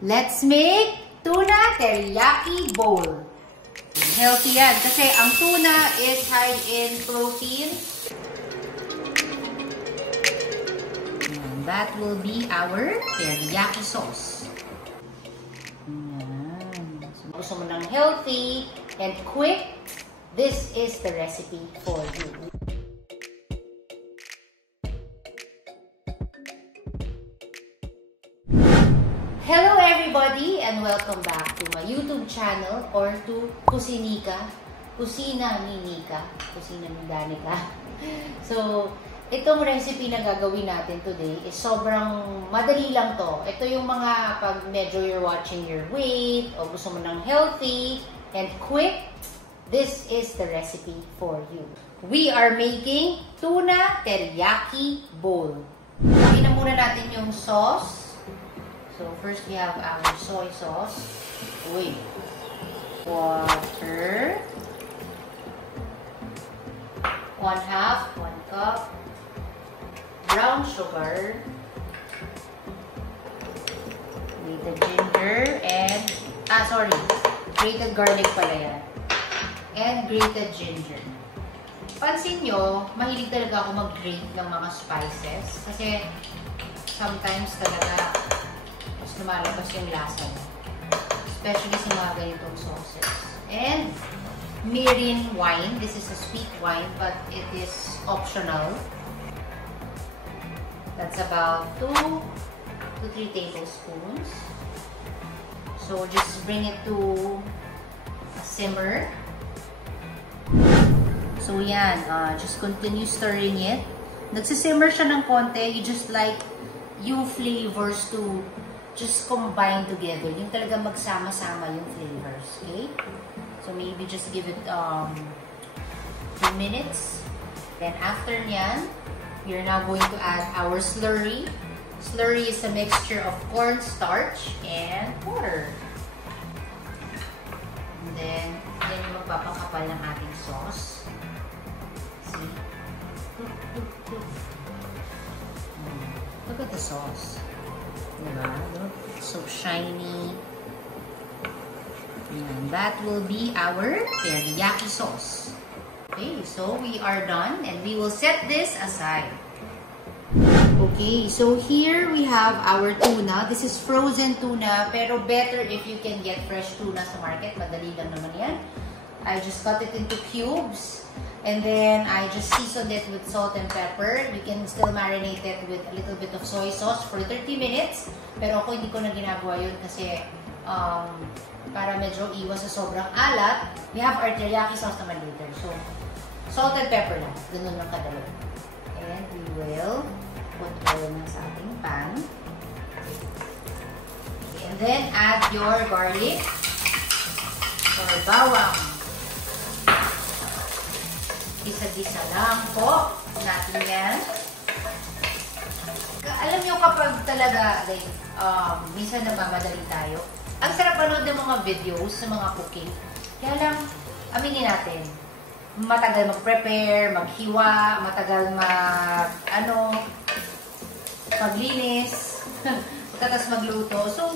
Let's make tuna teriyaki bowl. Healthy yan kasi ang tuna is high in protein. And that will be our teriyaki sauce. So, gusto mo ng healthy and quick, this is the recipe for you. Hello everybody and welcome back to my YouTube channel or to Kusinika, Kusina ni Nika, Kusina ni Danica. So, itong recipe na gagawin natin today is sobrang madali lang to. Ito yung mga pag medyo you're watching your weight o gusto mo ng healthy and quick, this is the recipe for you. We are making tuna teriyaki bowl. Lagyan na muna natin yung sauce. So, first we have our soy sauce. Water. 1/2 cup. Brown sugar. Grated ginger and, grated garlic pala yan. And grated ginger. Pansin nyo, mahilig talaga ako mag-grate ng mga spices. Kasi, sometimes talaga, lumalabas yung lasa. Especially sa mga ganitong sauces. And mirin wine. This is a sweet wine, but it is optional. That's about 2 to 3 tablespoons. So just bring it to a simmer. So yan, just continue stirring it. Nagsisimmer siya ng konti. You just like yung flavors to just combine together. Yung talaga magsama-sama yung flavors. Okay? So, maybe just give it 2 minutes. Then, after nyan, we're now going to add our slurry. Slurry is a mixture of cornstarch and water. And then, yan yung magpapakapal ng ating sauce. See? Look at the sauce. Diba? So shiny. And that will be our teriyaki sauce. Okay, so we are done and we will set this aside. Okay, so here we have our tuna. This is frozen tuna, pero better if you can get fresh tuna sa market. Madali lang naman yan. I just cut it into cubes. And then, I just seasoned it with salt and pepper. You can still marinate it with a little bit of soy sauce for 30 minutes. Pero ako hindi ko na ginagawa yun kasi para medyo iwas sa sobrang alat. We have our teriyaki sauce naman later. So, salt and pepper lang. Ganun lang kadalo. And we will put oil na sa ating pan. And then, add your garlic or bawang. Gisa-gisa lang po natin yan. Alam nyo kapag talaga, like, minsan nagmamadali tayo, ang sarap panood ng mga videos sa mga cooking. Kaya lang, aminin natin, matagal mag-prepare, maghiwa, matagal maglinis, pagkatas magluto. So,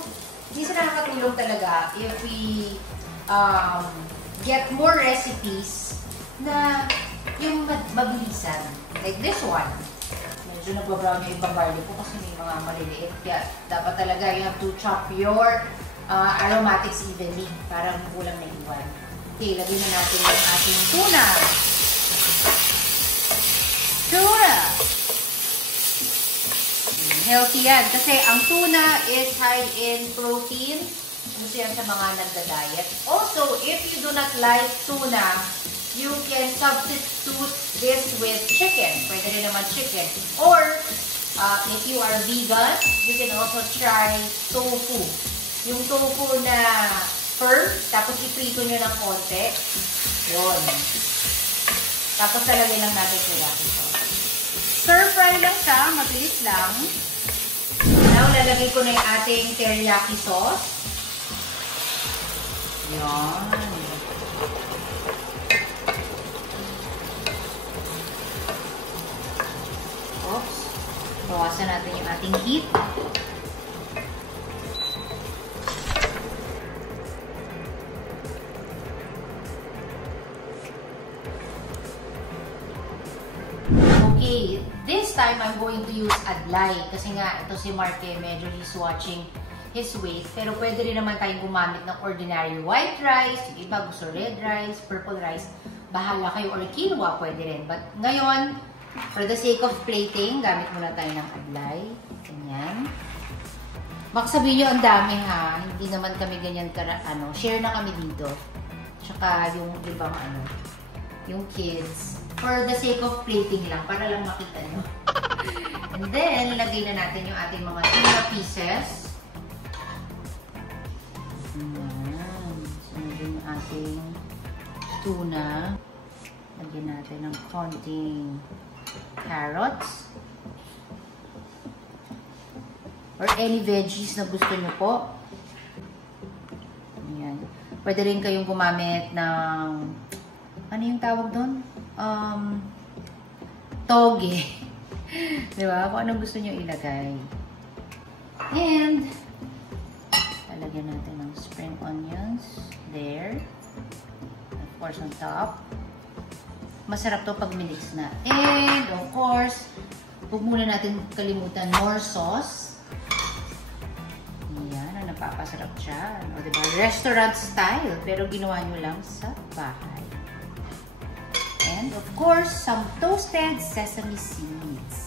minsan nakakatulong talaga if we get more recipes na yung mabilisan. Like this one. Medyo nagbabrown yung ibang barley ko kasi may mga maliliit. Kaya dapat talaga you have to chop your aromatics evenly para kulang na iwan. Okay, lagyan na natin yung ating tuna. Tuna! Healthy yan. Kasi ang tuna is high in protein. Gusto yan sa mga nagda-diet. Also, if you do not like tuna, you can substitute this with chicken. Pwede rin naman chicken. Or, if you are vegan, you can also try tofu. Yung tofu na firm, tapos iprito nyo ng konti. Yun. Tapos talagay lang natin teriyaki sauce. Stir fry lang siya, mabilis lang. Now, lalagay ko na yung ating teriyaki sauce. Yan. Oops. Bawasan natin yung ating heat. this time, I'm going to use adlay. Kasi nga, ito si Mark medyo he's watching his weight. Pero pwede rin naman tayong gumamit ng ordinary white rice. Yung iba gusto red rice, purple rice. Bahala kayo. Or quinoa, pwede rin. But ngayon, for the sake of plating, gamit muna tayo ng adlay. Ganyan. Baka sabihin nyo, ang dami ha. Hindi naman kami ganyan, share na kami dito. Tsaka yung ibang yung kids. For the sake of plating lang, para lang makita nyo. And then, lagay na natin yung ating mga tuna pieces. Ayan. Sunod yung ating tuna. Lagyan natin ng konting carrots. Or any veggies na gusto nyo po. Ayan. Pwede rin kayong gumamit ng, ano yung tawag doon? Toge. Diba? Kung anong gusto nyo ilagay. And, lalagyan natin ng spring onions. There. Of course, on top. Masarap to pag minix na. And, of course, huwag muna natin kalimutan more sauce. Yan, napapasarap siya. O, diba? Restaurant style, pero ginawa nyo lang sa bahay. And, of course, some toasted sesame seeds.